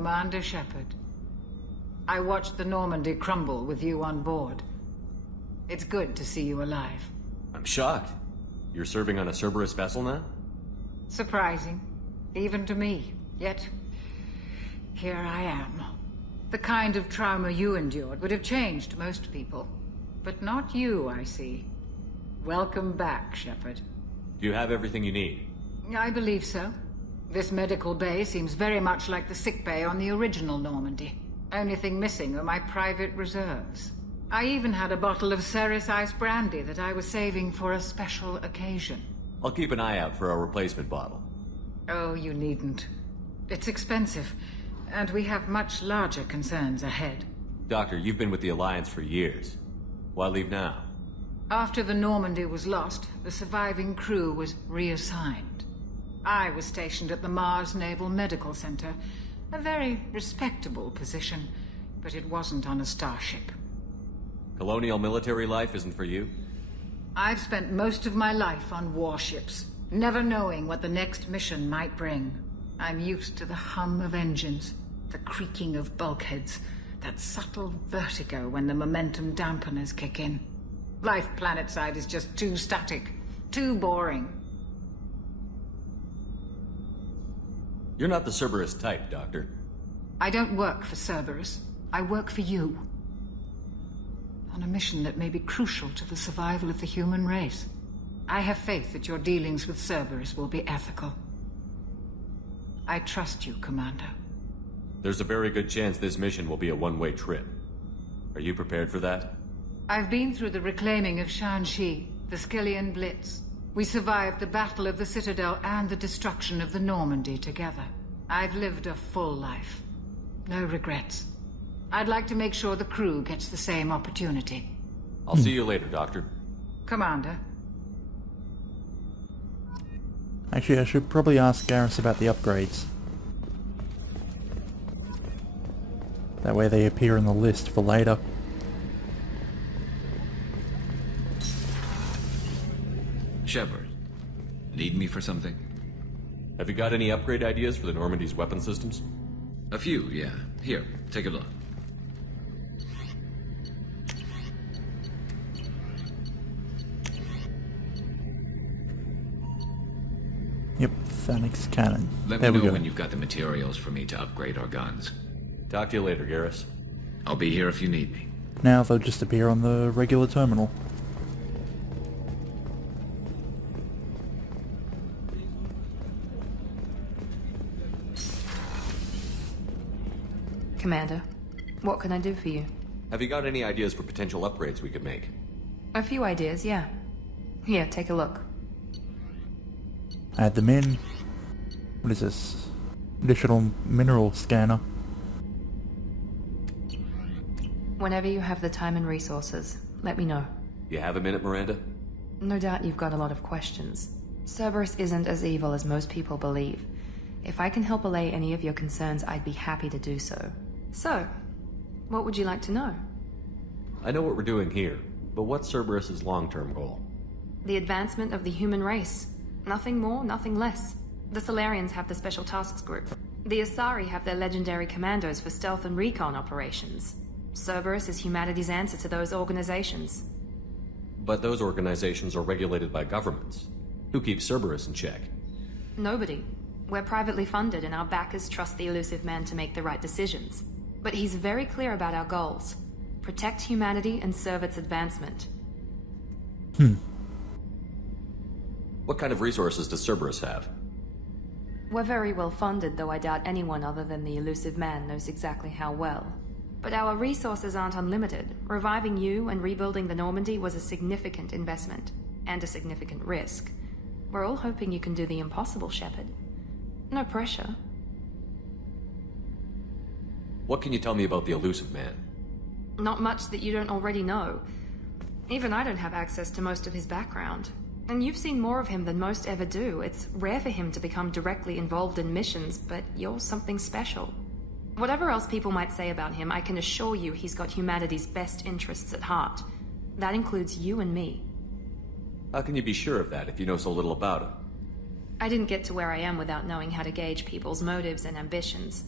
Commander Shepard. I watched the Normandy crumble with you on board. It's good to see you alive. I'm shocked. You're serving on a Cerberus vessel now? Surprising, even to me. Yet, here I am. The kind of trauma you endured would have changed most people. But not you, I see. Welcome back, Shepard. Do you have everything you need? I believe so. This medical bay seems very much like the sick bay on the original Normandy. Only thing missing are my private reserves. I even had a bottle of Ceres Ice brandy that I was saving for a special occasion. I'll keep an eye out for a replacement bottle. Oh, you needn't. It's expensive, and we have much larger concerns ahead. Doctor, you've been with the Alliance for years. Why leave now? After the Normandy was lost, the surviving crew was reassigned. I was stationed at the Mars Naval Medical Center, a very respectable position, but it wasn't on a starship. Colonial military life isn't for you? I've spent most of my life on warships, never knowing what the next mission might bring. I'm used to the hum of engines, the creaking of bulkheads, that subtle vertigo when the momentum dampeners kick in. Life planetside is just too static, too boring. You're not the Cerberus type, Doctor. I don't work for Cerberus. I work for you. On a mission that may be crucial to the survival of the human race. I have faith that your dealings with Cerberus will be ethical. I trust you, Commander. There's a very good chance this mission will be a one-way trip. Are you prepared for that? I've been through the reclaiming of Shanxi, the Skillian Blitz. We survived the Battle of the Citadel and the destruction of the Normandy together. I've lived a full life. No regrets. I'd like to make sure the crew gets the same opportunity. I'll see you later, Doctor. Commander. Actually, I should probably ask Garrus about the upgrades. That way they appear in the list for later. Shepard, need me for something? Have you got any upgrade ideas for the Normandy's weapon systems? A few, yeah. Here, take a look. Yep, Phoenix Cannon. Let There me we know go. when you've got the materials for me to upgrade our guns. Talk to you later, Garrus. I'll be here if you need me. Now they'll just appear on the regular terminal. Commander, what can I do for you? Have you got any ideas for potential upgrades we could make? A few ideas, yeah. Here, take a look. Add them in. What is this? Additional mineral scanner. Whenever you have the time and resources, let me know. You have a minute, Miranda? No doubt you've got a lot of questions. Cerberus isn't as evil as most people believe. If I can help allay any of your concerns, I'd be happy to do so. So, what would you like to know? I know what we're doing here, but what's Cerberus's long-term goal? The advancement of the human race. Nothing more, nothing less. The Solarians have the Special Tasks Group. The Asari have their legendary commandos for stealth and recon operations. Cerberus is humanity's answer to those organizations. But those organizations are regulated by governments. Who keeps Cerberus in check? Nobody. We're privately funded and our backers trust the elusive man to make the right decisions. But he's very clear about our goals. Protect humanity and serve its advancement. What kind of resources does Cerberus have? We're very well funded, though I doubt anyone other than the elusive man knows exactly how well. But our resources aren't unlimited. Reviving you and rebuilding the Normandy was a significant investment, and a significant risk. We're all hoping you can do the impossible, Shepard. No pressure. What can you tell me about the elusive man? Not much that you don't already know. Even I don't have access to most of his background. And you've seen more of him than most ever do. It's rare for him to become directly involved in missions, but you're something special. Whatever else people might say about him, I can assure you he's got humanity's best interests at heart. That includes you and me. How can you be sure of that if you know so little about him? I didn't get to where I am without knowing how to gauge people's motives and ambitions.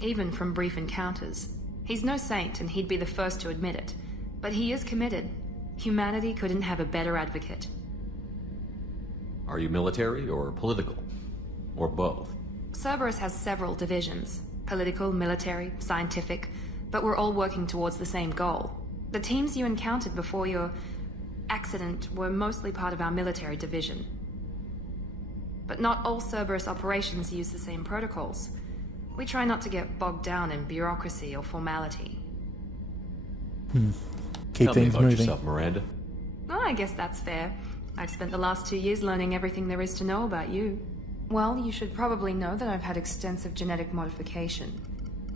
even from brief encounters. He's no saint, and he'd be the first to admit it. But he is committed. Humanity couldn't have a better advocate. Are you military or political? Or both? Cerberus has several divisions. Political, military, scientific. But we're all working towards the same goal. The teams you encountered before your accident were mostly part of our military division. But not all Cerberus operations use the same protocols. We try not to get bogged down in bureaucracy or formality. Keep Tell me things about moving. yourself, Miranda. Oh, I guess that's fair. I've spent the last 2 years learning everything there is to know about you. Well, you should probably know that I've had extensive genetic modification.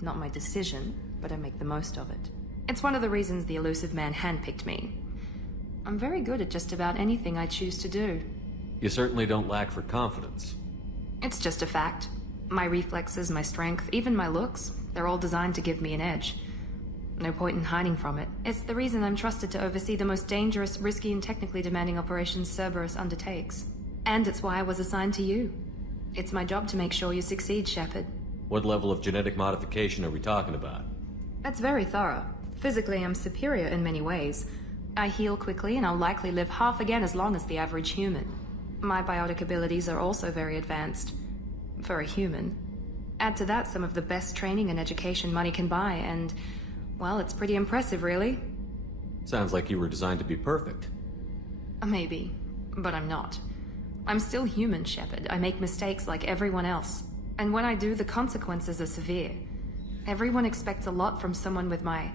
Not my decision, but I make the most of it. It's one of the reasons the elusive man handpicked me. I'm very good at just about anything I choose to do. You certainly don't lack for confidence. It's just a fact. My reflexes, my strength, even my looks, they're all designed to give me an edge. No point in hiding from it. It's the reason I'm trusted to oversee the most dangerous, risky, and technically demanding operations Cerberus undertakes. And it's why I was assigned to you. It's my job to make sure you succeed, Shepard. What level of genetic modification are we talking about? That's very thorough. Physically, I'm superior in many ways. I heal quickly, and I'll likely live half again as long as the average human. My biotic abilities are also very advanced. For a human. Add to that some of the best training and education money can buy, and, well, it's pretty impressive, really. Sounds like you were designed to be perfect. Maybe, but I'm not. I'm still human, Shepard. I make mistakes like everyone else. And when I do, the consequences are severe. Everyone expects a lot from someone with my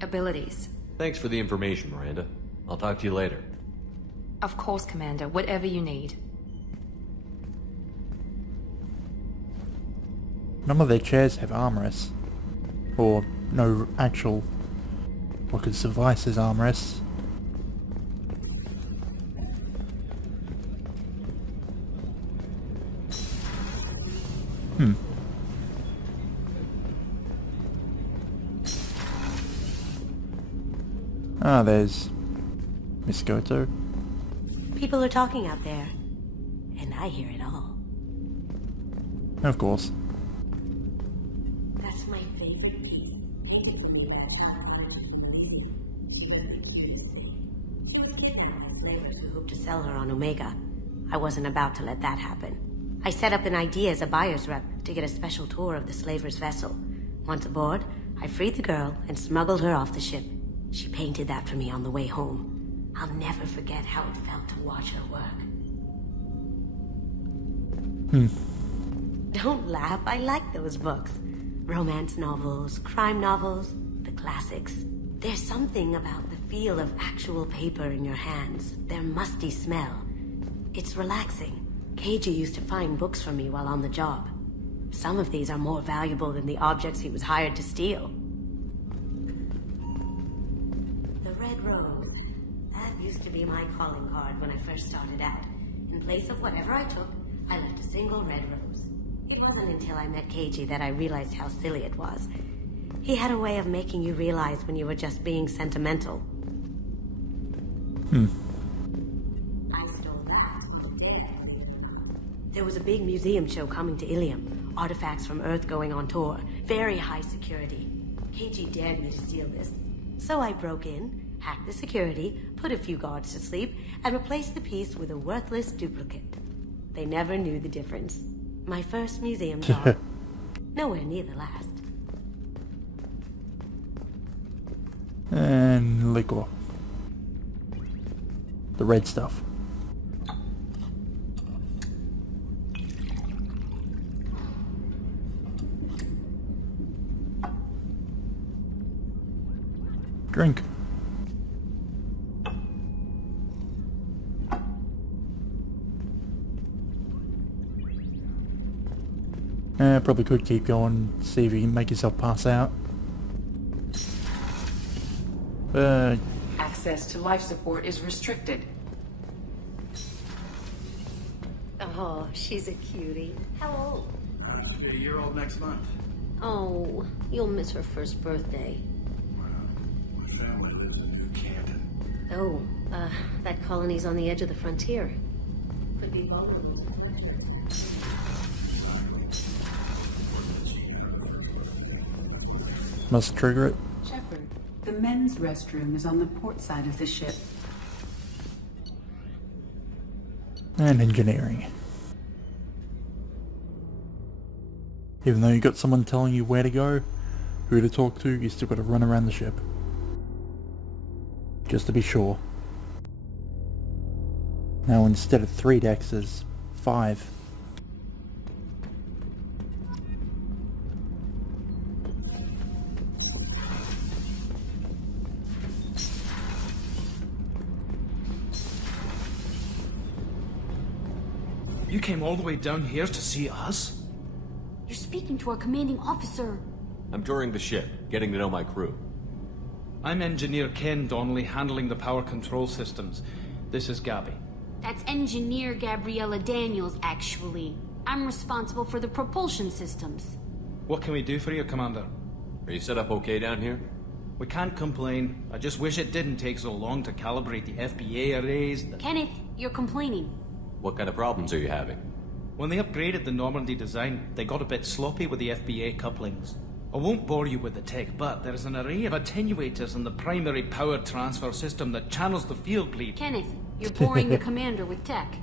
abilities. Thanks for the information, Miranda. I'll talk to you later. Of course, Commander. Whatever you need. None of their chairs have armrests. Or no actual what could suffice as armrests. Ah, there's Miss Goto. People are talking out there, and I hear it all. Of course. That's my favorite piece. Painted for me by She was taken off the slavers who hoped to sell her on Omega. I wasn't about to let that happen. I set up an idea as a buyer's rep to get a special tour of the slaver's vessel. Once aboard, I freed the girl and smuggled her off the ship. She painted that for me on the way home. I'll never forget how it felt to watch her work. Don't laugh, I like those books. Romance novels, crime novels, the classics. There's something about the feel of actual paper in your hands, their musty smell. It's relaxing. Keiji used to find books for me while on the job. Some of these are more valuable than the objects he was hired to steal. The red rose. That used to be my calling card when I first started out. In place of whatever I took, I left a single red rose. It wasn't until I met Keiji that I realized how silly it was. He had a way of making you realize when you were just being sentimental. I stole that. There was a big museum show coming to Ilium. Artifacts from Earth going on tour. Very high security. Keiji dared me to steal this. So I broke in, hacked the security, put a few guards to sleep, and replaced the piece with a worthless duplicate. They never knew the difference. My first museum job. Nowhere near the last. And liquor. The red stuff. Drink. Probably could keep going, see if you can make yourself pass out. Access to life support is restricted. Oh, she's a cutie. How old? She'll be a year old next month. Oh, you'll miss her first birthday. My family lives in New Canton. Oh, that colony's on the edge of the frontier. Could be vulnerable. Must trigger it. Shepard, the men's restroom is on the port side of the ship. And engineering. Even though you got someone telling you where to go, who to talk to, you still got to run around the ship. Just to be sure. Now instead of 3 decks, there's 5. You came all the way down here to see us? You're speaking to our commanding officer. I'm touring the ship, getting to know my crew. I'm Engineer Ken Donnelly, handling the power control systems. This is Gabby. That's Engineer Gabriella Daniels, actually. I'm responsible for the propulsion systems. What can we do for you, Commander? Are you set up okay down here? We can't complain. I just wish it didn't take so long to calibrate the FBA arrays. Kenneth, you're complaining. What kind of problems are you having? When they upgraded the Normandy design, they got a bit sloppy with the FBA couplings. I won't bore you with the tech, but there is an array of attenuators in the primary power transfer system that channels the field bleed. Kenneth, you're boring the commander with tech.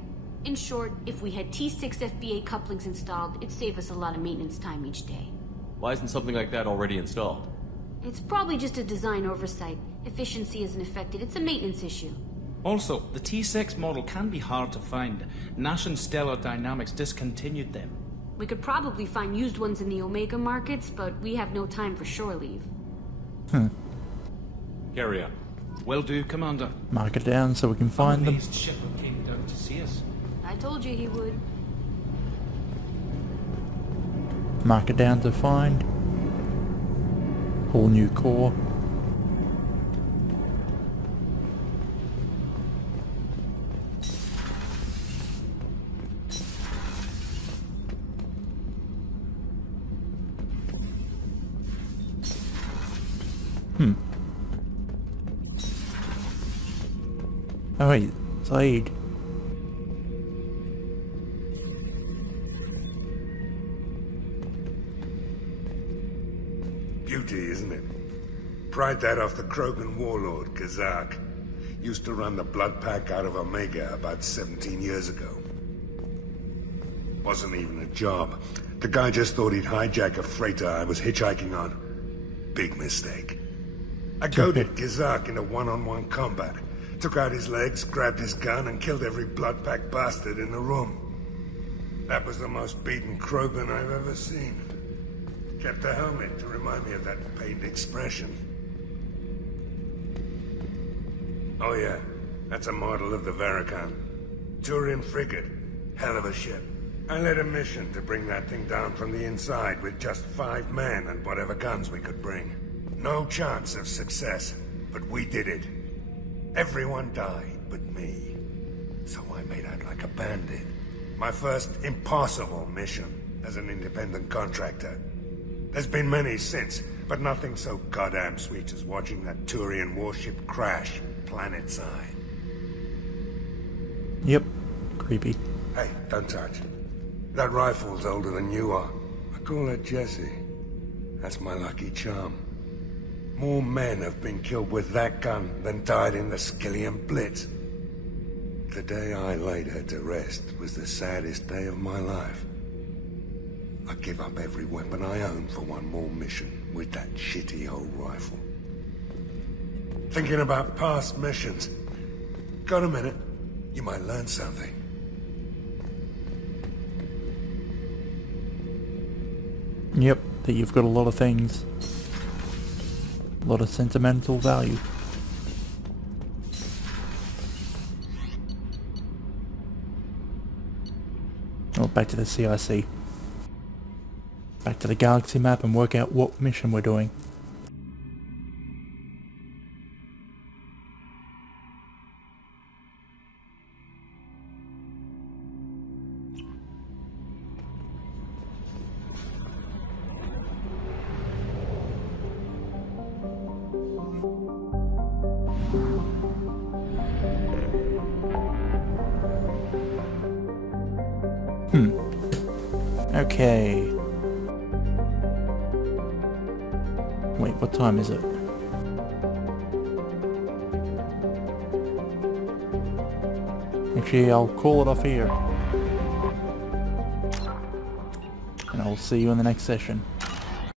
In short, if we had T6 FBA couplings installed, it'd save us a lot of maintenance time each day. Why isn't something like that already installed? It's probably just a design oversight. Efficiency isn't affected, it's a maintenance issue. Also, the T6 model can be hard to find. Nash and Stellar Dynamics discontinued them. We could probably find used ones in the Omega markets, but we have no time for shore leave. Carry on. Will do, Commander. Mark it down so we can find them. Shepard came down to see us. I told you he would. Mark it down to find. Whole new core. Oh wait, Saeed. Beauty, isn't it? Pried that off the Krogan warlord, Kazak. Used to run the blood pack out of Omega about 17 years ago. Wasn't even a job. The guy just thought he'd hijack a freighter I was hitchhiking on. Big mistake. I goaded Kazak into one-on-one combat. Took out his legs, grabbed his gun, and killed every blood pack bastard in the room. That was the most beaten Krogan I've ever seen. Kept a helmet to remind me of that pained expression. Oh yeah, that's a model of the Veracon. Turian frigate. Hell of a ship. I led a mission to bring that thing down from the inside with just 5 men and whatever guns we could bring. No chance of success, but we did it. Everyone died but me. So I made out like a bandit. My first impossible mission as an independent contractor. There's been many since, but nothing so goddamn sweet as watching that Turian warship crash planet-side. Yep. Creepy. Hey, don't touch. That rifle's older than you are. I call it Jesse. That's my lucky charm. More men have been killed with that gun than died in the Skillian Blitz. The day I laid her to rest was the saddest day of my life. I give up every weapon I own for one more mission with that shitty old rifle. Thinking about past missions. Got a minute? You might learn something. Yep, that you've got a lot of things. A lot of sentimental value. Oh, back to the CIC. Back to the galaxy map and work out what mission we're doing. Okay. Wait, what time is it? Actually, I'll call it off here. And I'll see you in the next session.